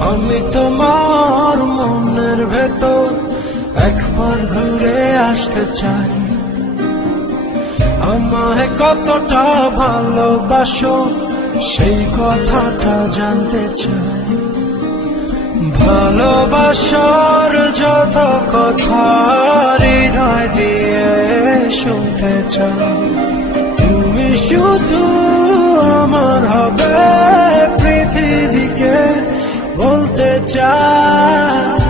আমি তোমার মনের ভেতর একবার ঘুরে আসতে চাই। আমায় কতটা ভালোবাসো সেই কথাটা জানতে চাই। ভালোবাসার যত কথা হৃদয় দিয়ে শুনতে চাই। তুমি শুধু আমার হবে, পৃথিবীকে বলতে চাই।